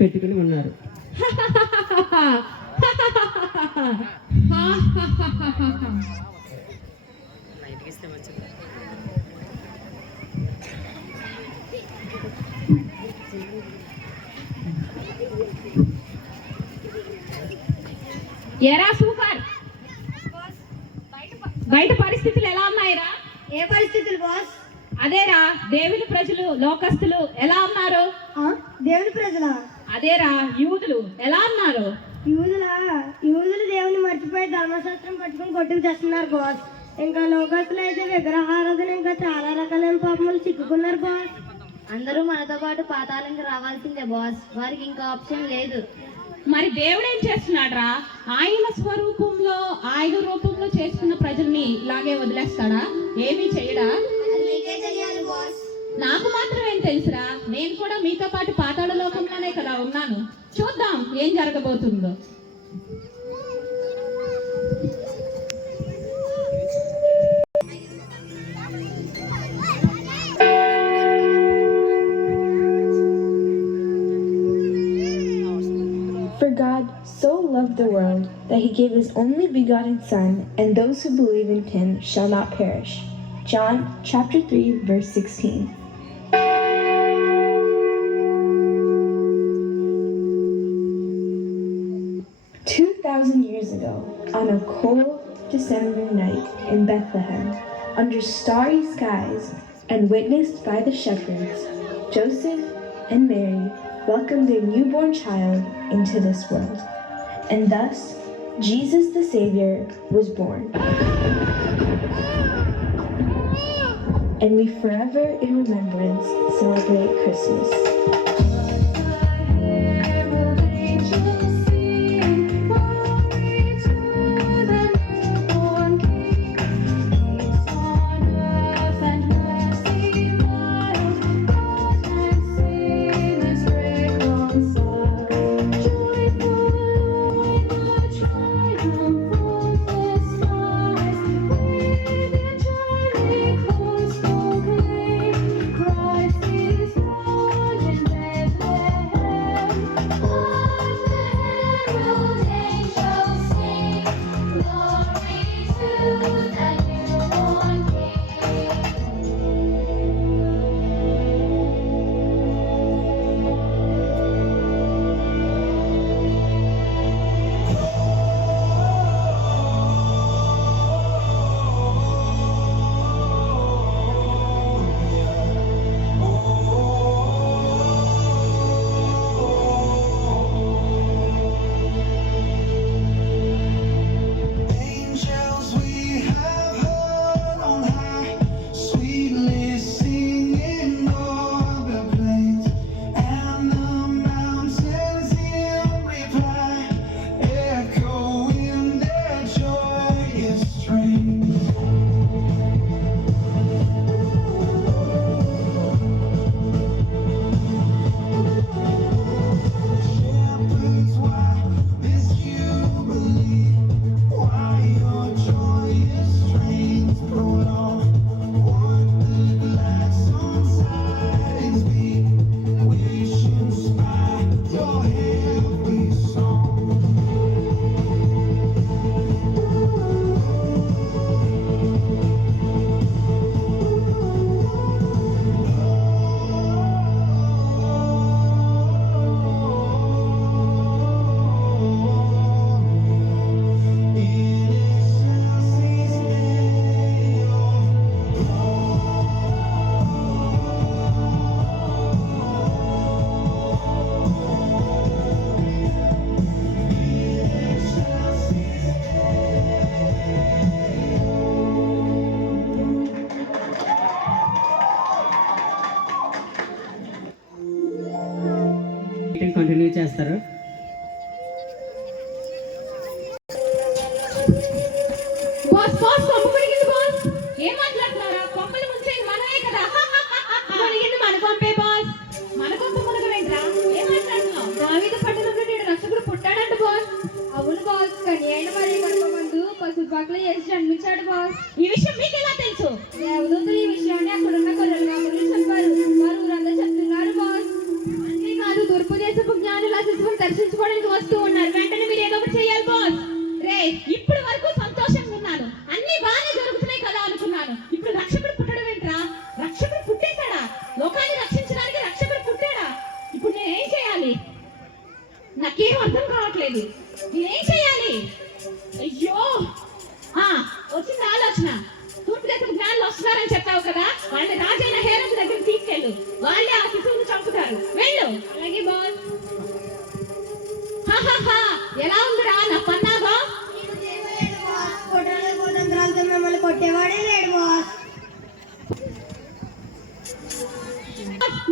పెట్టుకుని ఉన్నారు. ఎరా సూపర్, బయట పరిస్థితులు ఎలా ఉన్నాయిరా? ఏ పరిస్థితులు బాస్? అదేరా దేవుని ప్రజలు లోకస్తులు ఎలా ఉన్నారు? దేవుని ప్రజలా? అదేరా యూదులు ఎలా ఉన్నారు? యూదులు దేవుని మర్చిపోయి ధర్మశాస్త్రం పట్టుకుని కొట్టుకు చేస్తున్నారు బాస్. ఇంకా లోకస్తులు అయితే విగ్రహారాధన ఇంకా చాలా రకాలైన పాపములు చిక్కుకున్నారు బాస్. అందరూ మనతో పాటు పాతాళంకి రావాల్సిందే బాస్, వారికి ఇంకా ఆప్షన్ లేదు. మరి దేవుడు ఏం చేస్తున్నాడ్రా? ఆయన స్వరూపంలో ఆయన రూపంలో చేసుకున్న ప్రజల్ని ఇలాగే వదిలేస్తాడా? ఏమీ చేయడా? నాకు మాత్రం ఏం తెలుసురా, నేను కూడా మీతో పాటు పాతాళ లోకంలోనే కదా ఉన్నాను. చూద్దాం ఏం జరగబోతుందో. For God so loved the world that he gave his only begotten Son, and those who believe in him shall not perish. John chapter 3 verse 16. Years ago, on a cold December night in Bethlehem, under starry skies and witnessed by the shepherds, Joseph and Mary welcomed their newborn child into this world. And thus, Jesus the Savior was born. And we forever in remembrance celebrate Christmas. Continue చేస్తారు. Boss boss పంపు పడిగింది boss. ఏం మాట్లాడుతున్నారా? పంపులు ముంచేది మనమే కదా. పడిగింది మన పంపే boss. మన పంప మునగలేంట్రా? ఏం మాట్లాడుతున్నావు? దావీదు పట్టణంలో నేడు రక్షకుడు పుట్టాడంట బాస్. అవును బాస్, కానీ అయిన మరి కనుకోమందు పసుపాకలో యేసు జన్మించాడు బాస్. ఈ విషయం మీకు ఎలా తెలుసు? దేవదూతలు ఈ విషయాన్ని అక్కడున్న కొర్రెల కాపరులు చెప్పారు. వారు ఊరంతా చెప్తున్నారు బాస్. అంతేకాదు తూర్పు దేశపు జ్ఞాని నాకేం అర్థం కావట్లేదు. నేనేం చేయాలి? అయ్యో, వచ్చింది ఆలోచన. తూర్పు దేశపు జ్ఞానులు వస్తున్నారని చెప్పావు కదా, వాళ్ళని రాజైన హేరోదు దగ్గరికి తీసుకెళ్ళు. వాళ్ళే ఆ శిశువుని చంపుతారు. వెళ్ళు. అలాగే బాస్. ఎలా ఉందిరా నా పన్నాగం? కుట్రలతో మిమ్మల్ని కొట్టేవాడే లేడు బాస్.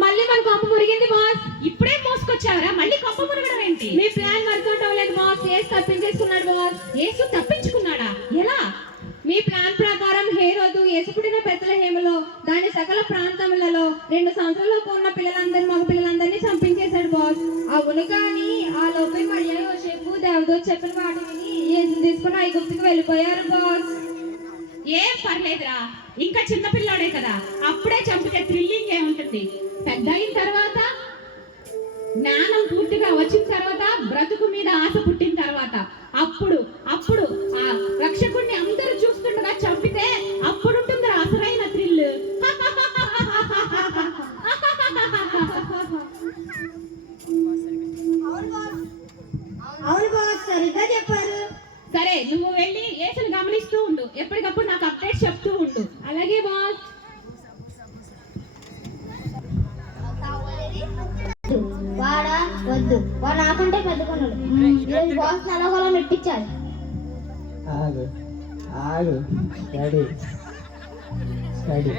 మళ్ళీ మన కొంప మురిగింది బాస్. ఇప్పుడే మోసుకొచ్చావరా, మళ్ళీ కొంప మురగడం ఏంటి? మీ ప్లాన్ వర్కౌట్ అవ్వలేదు బాస్. యేసు తప్పించేసుకున్నాడు బాస్. యేసు తప్పించుకున్నాడా? ఎలా? మీ ప్లాన్ ప్రకారం హేరోదు యేసు పుట్టిన బెత్లెహేములో దాని సకల ప్రాంతములలో 2 సంవత్సరాలలోపు ఉన్న పిల్లలందరినీ, మగ పిల్లలందరినీ చంపించేశాడు బాస్. అవును, కానీ ఆ లోపే మరియా యోసేపు దేవదూత చెప్పిన వాటి విని యేసుని తీసుకుని ఐగుప్తుకు వెళ్ళిపోయారు బాస్. ఏం పర్లేదురా, ఇంకా చిన్న పిల్లాడే కదా, అప్పుడే చంపితే థ్రిల్లింగ్ ఏముంటుంది. పెద్ద అయిన తర్వాత, జ్ఞానం పూర్తిగా వచ్చిన తర్వాత, బ్రతుకు మీద ఆశ పుట్టిన తర్వాత, అప్పుడు ఆ రక్షకుడిని అందరూ చూస్తుండగా చంపితే అప్పుడు ఉంటుంది అసలైన థ్రిల్. అవును బాస్, సరిగ్గా చెప్పారు. సరే, నువ్వు వెళ్ళి యేసుని గమనిస్తూ ఉండు, ఎప్పటికప్పుడు నాకు అప్డేట్స్ చెప్తూ ఉండు. అలాగే బాస్. వాడా వద్దు, వాడు నాకంటే పెద్దకున్నాడు. బాస్ నలగోలా నెట్టించాడు. ఆగు ఆగు, స్టడీ స్టడీ.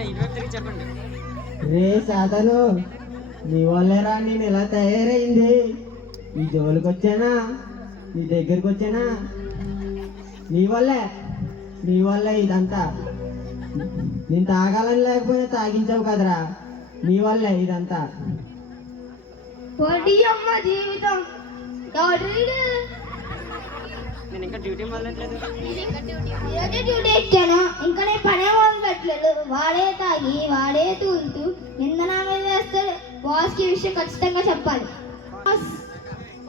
రే సాతను, నీ వల్లేరా నేను ఎలా తయారైంది. ఈ జోలికి వచ్చానా, నీ దగ్గరికి వచ్చానా, నీ వల్లే ఇదంతా. నేను తాగాలని లేకపోతే తాగించావు కదరా, నీ వల్లే ఇదంతా. పోటీ అమ్మ జీవితం. నేను ఇంకా డ్యూటీ మొదలట్లేదు. ఈరోజే డ్యూటీ ఇచ్చాను, ఇంకా నేను పనే మొదలట్లేదు. వాడే తాగి వాడే తూలుతూ నిందన మీద వేస్తాడు. బాస్కి ఈ విషయం ఖచ్చితంగా చెప్పాలి.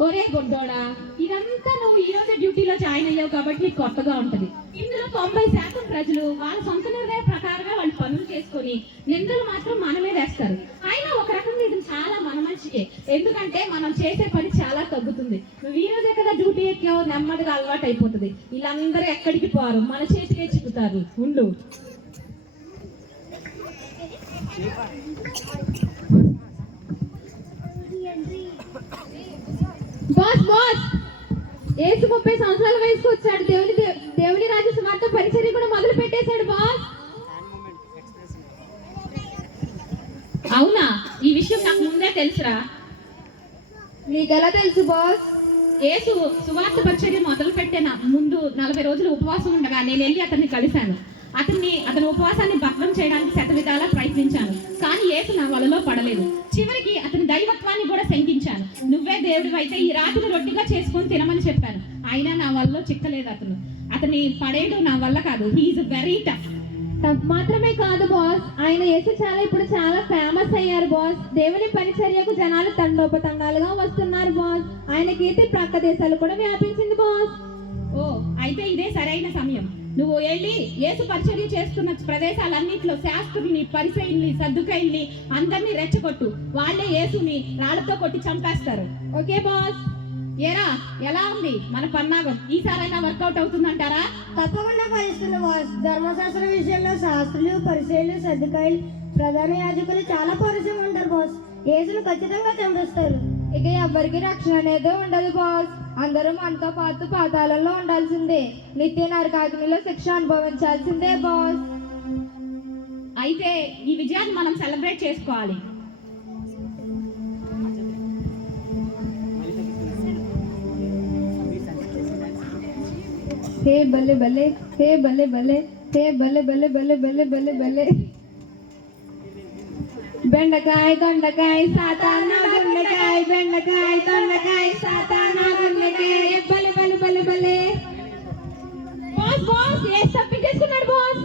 ఒరే గుడ్డోడా, ఇదంతా నువ్వు ఈ రోజు డ్యూటీలో జాయిన్ అయ్యావు కాబట్టి నీకు కొత్తగా ఉంటది. ఇందులో 90% ప్రజలు వాళ్ళ సొంత నిర్ణయ ప్రకారంగా వాళ్ళు పనులు చేసుకొని నిందలు మాత్రం మన మీద వేస్తారు. అయినా ఒక రకంగా ఇది చాలా మన మంచికే, ఎందుకంటే మనం చేసే పని చాలా తగ్గుతుంది. నువ్వు ఈ రోజే కదా డ్యూటీ ఎక్కావు, నెమ్మదిగా అలవాటు అయిపోతుంది. వీళ్ళందరూ ఎక్కడికి పోరు, మన చేతికే చిక్కుతారు. ఉండు. బాస్, యేసు 30 సంవత్సరాల వయసుకు వచ్చాడు. దేవుని రాజ్య సువార్త పరిచర్య కూడా మొదలు పెట్టేశాడు బాస్. అవునా? ఈ విషయం నాకు ముందే తెలుసురా. నీకెలా తెలుసు బాస్? యేసు సువార్త పరిచర్య మొదలు పెట్టే ముందు 40 రోజులు ఉపవాసం ఉండగా నేను వెళ్ళి అతన్ని కలిశాను. అతని ఉపవాసాన్ని భగ్నం చేయడానికి శతవిధాలా ప్రయత్నించాను, కానీ యేసు నా వలలో పడలేదు. చివరికి అతని దైవత్వాన్ని కూడా శంకించాను. నువ్వే దేవుడు అయితే ఈ రాత్రిని రొట్టిగా చేసుకొని తినమని చెప్పాను. అయినా నా వల్ల చిక్కలేదు. అతని పడేయడం నా వల్ల కాదు. He's very tough. మాత్రమే కాదు బాస్, ఆయన యేసు ఇప్పుడు చాలా ఫేమస్ అయ్యారు బాస్. దేవుని పరిచర్యకు జనాలు తండోపతండాలుగా వస్తున్నారు బాస్. ఆయన కీర్తి ప్రక్క దేశాలు కూడా వ్యాపించింది బాస్. ఓ, అయితే ఇదే సరైన సమయం. నువ్వు వెళ్ళి యేసు పరిచర్య చేస్తున్న ప్రదేశాలన్నింటిలో శాస్త్రుల్ని, పరిసయ్యుల్ని, సద్దుకయ్యుల్ని అందరినీ రెచ్చగొట్టు. వాళ్ళే యేసుని రాళ్లతో కొట్టి చంపేస్తారు. Okay boss. ఏరా, ఎలా ఉంది మన పన్నాగం? ఈసారైనా వర్కౌట్ అవుతుందంటారా? తప్పకుండా ఫలిస్తుంది బాస్. ధర్మశాస్త్ర విషయంలో శాస్త్రులు, పరిసయ్యులు, సద్దుకాయలు, ప్రధాన యాజకులు చాలా పరిచయం ఉంటారు బాస్. యేసును ఖచ్చితంగా చంపేస్తారు. ఇక ఎవరికి రక్షణ అనేది ఉండదు బాస్. అందరూ మనతో పాటు పాతాళంలో ఉండాల్సిందే. నిత్య నరకాగ్నిలో శిక్ష అనుభవించాల్సిందే బాస్. అయితే ఈ విజయాన్ని మనం సెలబ్రేట్ చేసుకోవాలి. హే బల్లే బల్లే, హే బల్లే బల్లే, హే బల్లే బల్లే బల్లే బల్లే బల్లే బల్లే. బెండకాయ దొండకాయ సాతానా గుండెకాయ, బెండకాయ దొండకాయ సాతానా గుండెకాయ, బల్లే బల్లే బల్లే బల్లే. బాస్ యేసు తప్పించేసుకున్నాడు బాస్.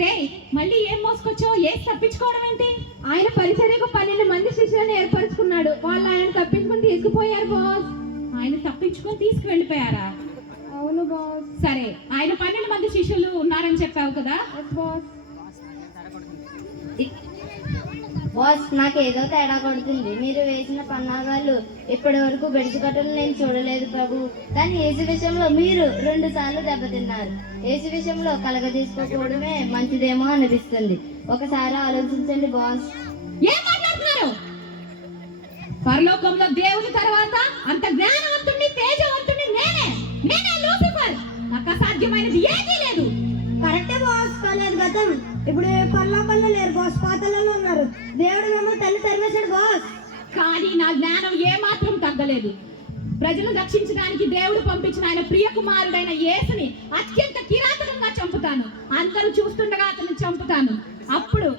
రే, మళ్ళీ ఏం మోసుకొచ్చావు? యేసు తప్పించుకోవడం ఏంటి? ఆయన పరిచర్యకు 12 మంది శిష్యులను ఏర్పరచుకున్నాడు. వాళ్ళు ఆయన తప్పించుకుని తీసుకుపోయారు బాస్. ఆయన తప్పించుకొని తీసుకువెళ్ళిపోయారా? అవును బాస్. సరే, ఆయన 12 మంది శిష్యులు ఉన్నారని చెప్పావు కదా బాస్. బాస్ నాకు ఏదో తేడా కొడుతుంది. మీరు వేసిన పన్నాగాలు ఇప్పటి వరకు బెడిచికట్టలు నేను చూడలేదు ప్రభు. కానీ ఏసు విషయంలో మీరు 2 సార్లు దెబ్బతిన్నారు. ఏసు విషయంలో కలగజేసుకోకపోవడమే మంచిదేమో అనిపిస్తుంది. ఒకసారి ఆలోచించండి బాస్. ఏం మాట్లాడుతున్నారు? పరలోకంలో దేవుని తర్వాత అంత జ్ఞానవంతుణ్ణి తేజవంతుణ్ణి నేనే లూసిఫర్. నాకు అసాధ్యమైనది ఏదీ లేదు. కరెక్టే బాస్, కానీ అది గతం. ఇప్పుడు పరలోకంలో లేరు బాస్, పాతాళంలో ఉన్నారు. దేవుడు మిమ్మల్ని తల్లి తరిమేశాడు బాస్. కానీ నా జ్ఞానం ఏమాత్రం తగ్గలేదు. ప్రజలను రక్షించడానికి దేవుడు పంపించిన ఆయన ప్రియ కుమారుడైన యేసుని అత్యంత కిరాతకంగా చంపుతాను. అందరూ చూస్తుండగా అతన్ని చంపుతాను. అప్పుడు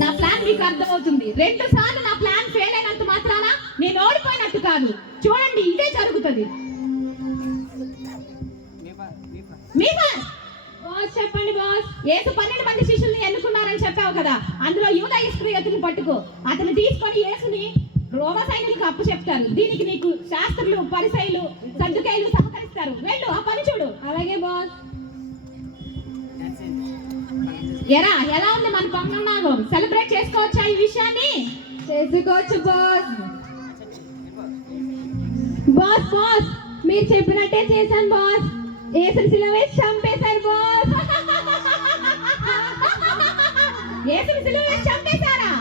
నా ప్లాన్ మీకు అర్థమవుతుంది. 2 సార్లు నా ప్లాన్ ఫెయిల్ అయినంత మాత్రాన నేను ఓడిపోయినట్టు కాదు. చూడండి, ఇదే జరుగుతుంది. బాస్ చెప్పండి బాస్. యేసు 12 మంది శిష్యుల్ని ఎన్నుకున్నారని చెప్పావు కదా, అందులో యూదా ఇస్కరియోతుని పట్టుకో. అతన్ని తీసుకొని యేసుని రోమా సైనికులకు అప్పు చెప్తారు. దీనికి నీకు శాస్త్రులు, పరిసయ్యులు, సద్దుకయ్యులు సహకరిస్తారు. వెళ్ళు, ఆ పని చూడు. అలాగే బాస్. ఎలా ఉంది మన పంగనాగం? సెలబ్రేట్ చేసుకోవచ్చా ఈ విషయాన్ని? చేసుకోవచ్చు బాస్. బాస్ మీరు చెప్పినట్టే చేశాను బాస్. యేసుని సిలువ వేసి చంపేశారు బాస్. యేసుని సిలువ వేసి చంపేశారా?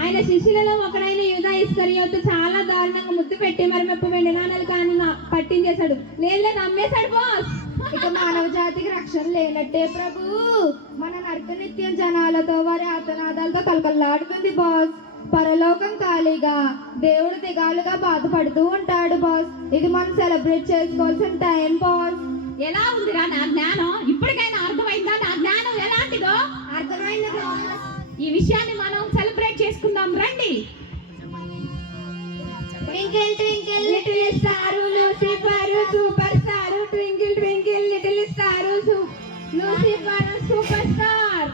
ఆయన శిష్యులలో ఒకడైన యూదా ఇస్కరియోతు చాలా దారుణంగా ముద్దు పెట్టి మరి మెప్పు వెండి నాణాలు కానీ పట్టించేశాడు. లేదు నమ్మేశాడు బాస్. ఇక మానవ జాతికి రక్షణ లేనట్టే ప్రభు. మన నరక నిత్యం జనాలతో వారి ఆతనాదాలతో కలకల్లాడుతుంది బాస్. పరలోకం ఖాళీగా, దేవుడు దిగాలుగా బాధపడుతూ ఉంటాడు బాస్. ఇది మనం సెలబ్రేట్ చేసుకోవాల్సిన టైం బాస్. ఎలా ఉందిరా నా జ్ఞానం? ఇప్పటికైనా అర్థమైందా నా జ్ఞానం ఎలాంటిదో? అర్థమైంది బాస్. ఈ విషయాన్ని మనం సెలబ్రేట్ చేసుకుందాం రండి. Twinkle twinkle little star Lucifer super star. Twinkle twinkle little star Lucifer super star.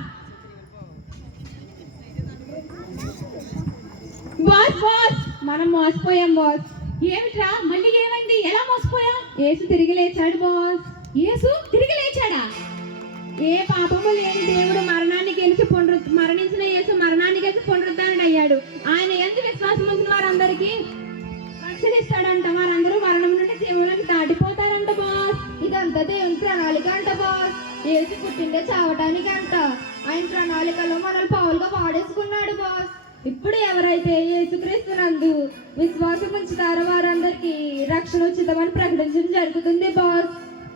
Boss మనం మోసపోయాం బాస్. ఏమిట్రా మళ్ళీ ఏమైంది? ఎలా మోసపోయా? యేసు తిరిగి లేచాడు బాస్. యేసు తిరిగి లేచాడా? ఏ పాపము లేని దేవుడు మరణాన్ని గెలిచి మరణించిన యేసు మరణాన్ని గెలిచి పునరుద్ధరణ అయ్యాడు. ఆయన యందు విశ్వాసం ఉంచిన వారందరికీ రక్షణ ఇస్తాడంట. వారందరూ మరణం నుండి జీవులకు దాటిపోతారంట బాస్. ఇదంతా దేవుని ప్రణాళిక అంట బాస్. యేసు పుట్టిందే చావటానికి అంట. ఆయన ప్రణాళికలో మనల్ని పావులుగా వాడేసుకున్నాడు బాస్. ఇప్పుడు ఎవరైతే యేసుక్రీస్తునందు విశ్వాసం ఉంచుతారో వారందరికీ రక్షణ ఉచితమని ప్రకటించడం జరుగుతుంది బాస్.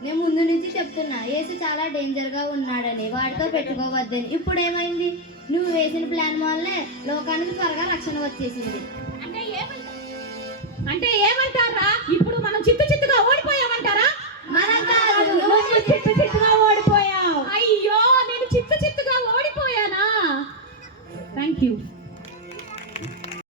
నేను ముందు నుంచి చెప్తున్నా, యేసు చాలా డేంజర్ గా ఉన్నాడని, వాడితో పెట్టుకోవద్దని. ఇప్పుడు ఏమైంది? నువ్వు వేసిన ప్లాన్ వల్లే లోకానికి త్వరగా రక్షణ వచ్చేసింది. అంటే ఏమంటారా?